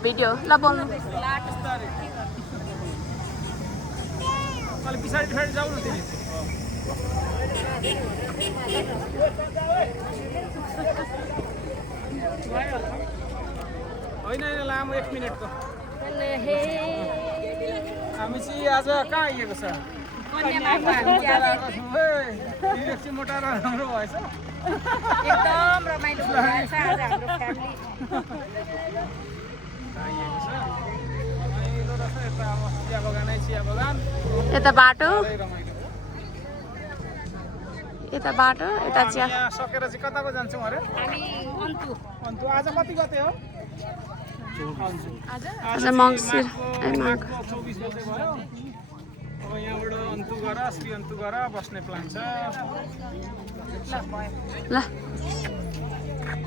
video ल बोल्नु अलि पछाडि जाऊ न तिमी होइन लामो 1 मिनेटको हामी चाहिँ आज कहाँ आइएको छ एकछिन मोटाएर राम्रो भएछ एकदम रमाइलो भइरहेछ आज हाम्रो फ्यामिली यता बाटो यता बाटो यता चिया सकेर चाहिँ कताको जान्छौँ अरे हामी अन्तु आज कति गते हो आज मङ्सिर 24 गते भयो अब यहाँबाट अन्तु गएर श्री अन्तु गएर बस्ने प्लान छ ल